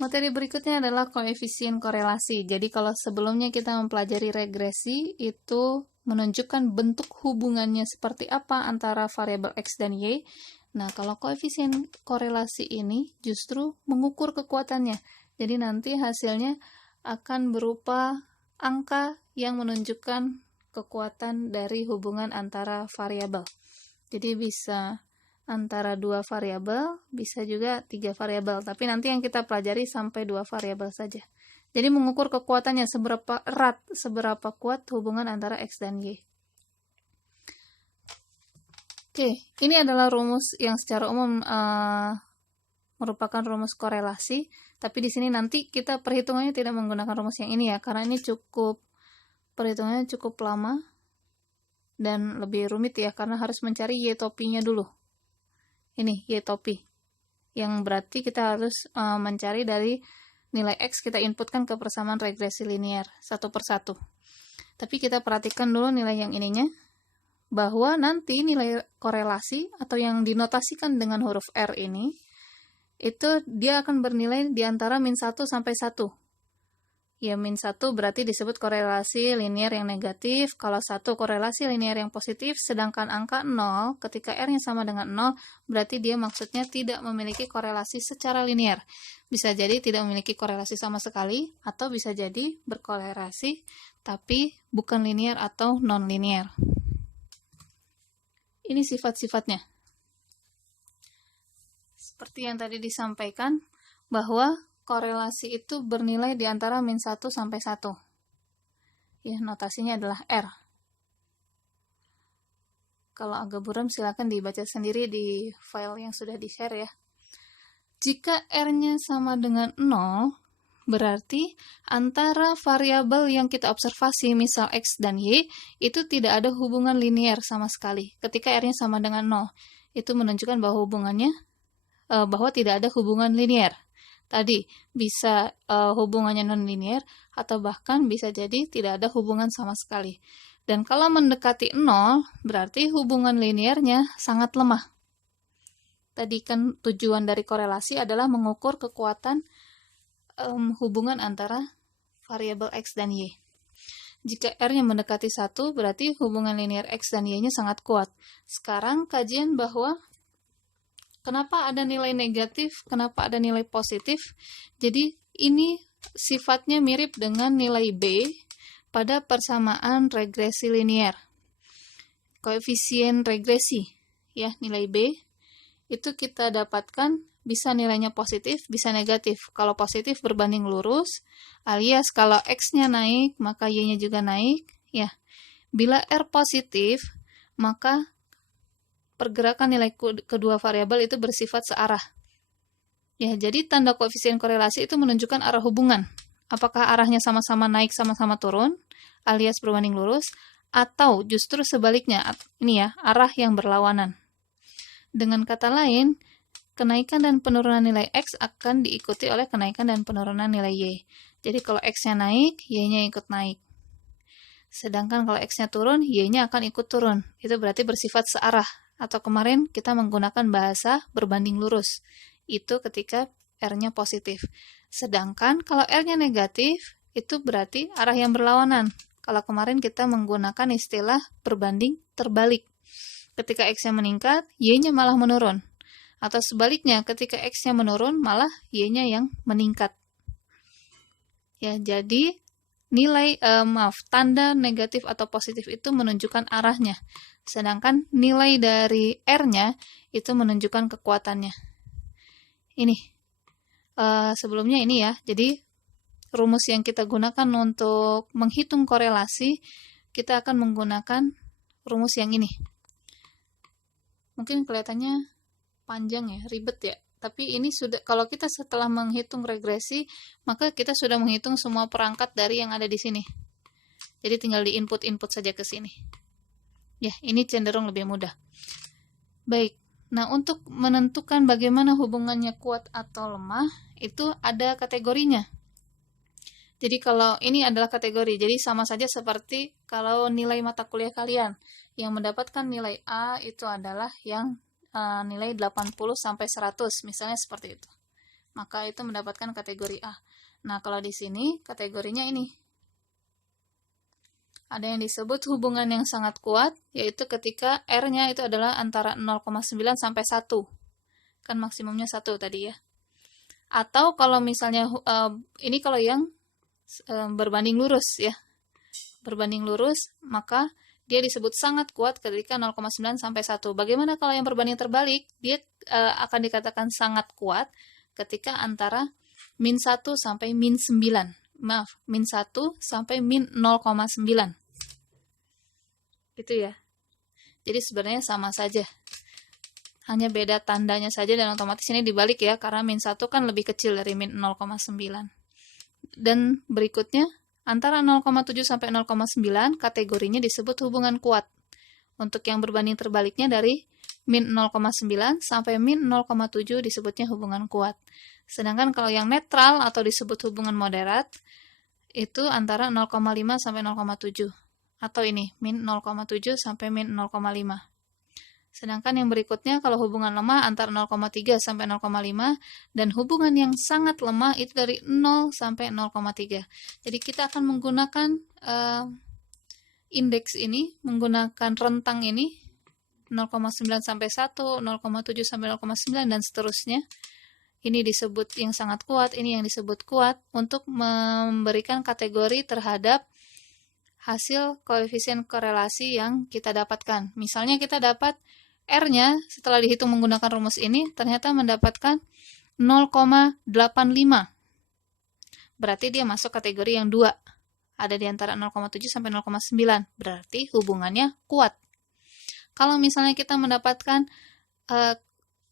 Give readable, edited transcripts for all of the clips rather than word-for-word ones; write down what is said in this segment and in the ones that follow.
Materi berikutnya adalah koefisien korelasi. Jadi kalau sebelumnya kita mempelajari regresi, itu menunjukkan bentuk hubungannya seperti apa antara variabel X dan Y. Nah, kalau koefisien korelasi ini justru mengukur kekuatannya. Jadi nanti hasilnya akan berupa angka yang menunjukkan kekuatan dari hubungan antara variabel. Jadi bisa antara dua variabel, bisa juga tiga variabel. Tapi nanti yang kita pelajari sampai dua variabel saja. Jadi mengukur kekuatannya seberapa erat, seberapa kuat hubungan antara X dan Y. Oke, ini adalah rumus yang secara umum merupakan rumus korelasi. Tapi di sini nanti kita perhitungannya tidak menggunakan rumus yang ini ya, karena ini perhitungannya cukup lama dan lebih rumit ya, karena harus mencari Y topinya dulu. Ini Y topi, yang berarti kita harus mencari dari nilai X kita inputkan ke persamaan regresi linear satu per satu. Tapi kita perhatikan dulu nilai yang ininya, bahwa nanti nilai korelasi atau yang dinotasikan dengan huruf R ini, itu dia akan bernilai di antara -1 sampai 1. Ya, -1 berarti disebut korelasi linear yang negatif, kalau 1 korelasi linear yang positif, sedangkan angka 0, ketika R-nya sama dengan 0, berarti dia maksudnya tidak memiliki korelasi secara linear. Bisa jadi tidak memiliki korelasi sama sekali, atau bisa jadi berkorelasi, tapi bukan linear atau non-linear. Ini sifat-sifatnya. Seperti yang tadi disampaikan, bahwa korelasi itu bernilai di antara -1 sampai 1. Ya, notasinya adalah R. Kalau agak buram silakan dibaca sendiri di file yang sudah di-share ya. Jika R-nya sama dengan 0, berarti antara variabel yang kita observasi, misal X dan Y, itu tidak ada hubungan linear sama sekali. Ketika R-nya sama dengan 0, itu menunjukkan bahwa bahwa tidak ada hubungan linear. Tadi bisa hubungannya non-linear, atau bahkan bisa jadi tidak ada hubungan sama sekali. Dan kalau mendekati 0, berarti hubungan linearnya sangat lemah. Tadi kan tujuan dari korelasi adalah mengukur kekuatan hubungan antara variabel X dan Y. Jika R-nya mendekati 1, berarti hubungan linear X dan Y-nya sangat kuat. Sekarang kajian bahwa kenapa ada nilai negatif, kenapa ada nilai positif. Jadi ini sifatnya mirip dengan nilai B pada persamaan regresi linear. Koefisien regresi, ya, nilai B, itu kita dapatkan bisa nilainya positif, bisa negatif. Kalau positif berbanding lurus, alias kalau X-nya naik, maka Y-nya juga naik. Ya. Bila R positif, maka pergerakan nilai kedua variabel itu bersifat searah. Ya, jadi tanda koefisien korelasi itu menunjukkan arah hubungan. Apakah arahnya sama-sama naik, sama-sama turun, alias berbanding lurus, atau justru sebaliknya, ini ya, arah yang berlawanan. Dengan kata lain, kenaikan dan penurunan nilai X akan diikuti oleh kenaikan dan penurunan nilai Y. Jadi kalau X-nya naik, Y-nya ikut naik. Sedangkan kalau X-nya turun, Y-nya akan ikut turun. Itu berarti bersifat searah. Atau kemarin kita menggunakan bahasa berbanding lurus. Itu ketika R-nya positif. Sedangkan kalau R-nya negatif, itu berarti arah yang berlawanan. Kalau kemarin kita menggunakan istilah berbanding terbalik. Ketika X-nya meningkat, Y-nya malah menurun. Atau sebaliknya, ketika X-nya menurun, malah Y-nya yang meningkat. Ya, jadi tanda negatif atau positif itu menunjukkan arahnya. Sedangkan nilai dari R-nya itu menunjukkan kekuatannya. Ini. Sebelumnya ini ya. Jadi, rumus yang kita gunakan untuk menghitung korelasi, kita akan menggunakan rumus yang ini. Mungkin kelihatannya panjang ya, ribet ya. Tapi ini sudah, kalau kita setelah menghitung regresi, maka kita sudah menghitung semua perangkat dari yang ada di sini. Jadi tinggal di input saja ke sini. Ya, ini cenderung lebih mudah. Baik, nah untuk menentukan bagaimana hubungannya kuat atau lemah, itu ada kategorinya. Jadi kalau ini adalah kategori, jadi sama saja seperti kalau nilai mata kuliah kalian. Yang mendapatkan nilai A itu adalah yang nilai 80 sampai 100, misalnya seperti itu. maka itu mendapatkan kategori A. Nah, kalau di sini kategorinya ini. Ada yang disebut hubungan yang sangat kuat, yaitu ketika R-nya itu adalah antara 0,9 sampai 1. Kan maksimumnya 1 tadi ya. Atau kalau misalnya, ini kalau yang berbanding lurus ya. Berbanding lurus, maka dia disebut sangat kuat ketika 0,9 sampai 1. Bagaimana kalau yang berbanding terbalik? Dia akan dikatakan sangat kuat ketika antara min 1 sampai min 9. Maaf, min 1 sampai min 0,9. Gitu ya. Jadi sebenarnya sama saja. Hanya beda tandanya saja dan otomatis ini dibalik ya, karena min 1 kan lebih kecil dari min 0,9. Dan berikutnya, antara 0,7 sampai 0,9 kategorinya disebut hubungan kuat. Untuk yang berbanding terbaliknya dari min 0,9 sampai min 0,7 disebutnya hubungan kuat. Sedangkan kalau yang netral atau disebut hubungan moderat, itu antara 0,5 sampai 0,7. Atau ini, min 0,7 sampai min 0,5. Sedangkan yang berikutnya, kalau hubungan lemah antara 0,3 sampai 0,5, dan hubungan yang sangat lemah itu dari 0 sampai 0,3. Jadi kita akan menggunakan indeks ini, menggunakan rentang ini, 0,9 sampai 1, 0,7 sampai 0,9, dan seterusnya. Ini disebut yang sangat kuat, ini yang disebut kuat, untuk memberikan kategori terhadap hasil koefisien korelasi yang kita dapatkan. Misalnya kita dapat R-nya setelah dihitung menggunakan rumus ini ternyata mendapatkan 0,85. Berarti dia masuk kategori yang 2. Ada di antara 0,7 sampai 0,9. Berarti hubungannya kuat. Kalau misalnya kita mendapatkan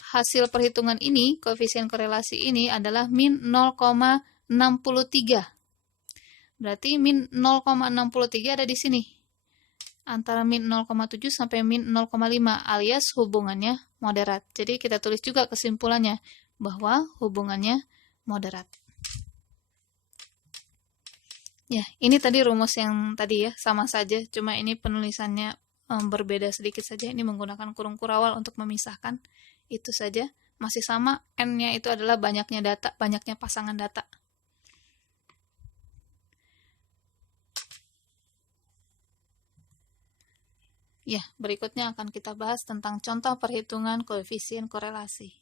hasil perhitungan ini, koefisien korelasi ini adalah min 0,63. Berarti min 0,63 ada di sini. Antara min 0,7 sampai min 0,5 alias hubungannya moderat. Jadi kita tulis juga kesimpulannya bahwa hubungannya moderat. Ya, ini tadi rumus yang tadi ya, sama saja, cuma ini penulisannya berbeda sedikit saja. Ini menggunakan kurung kurawal untuk memisahkan. Itu saja, masih sama, N-nya itu adalah banyaknya data, banyaknya pasangan data. Ya, berikutnya akan kita bahas tentang contoh perhitungan koefisien korelasi.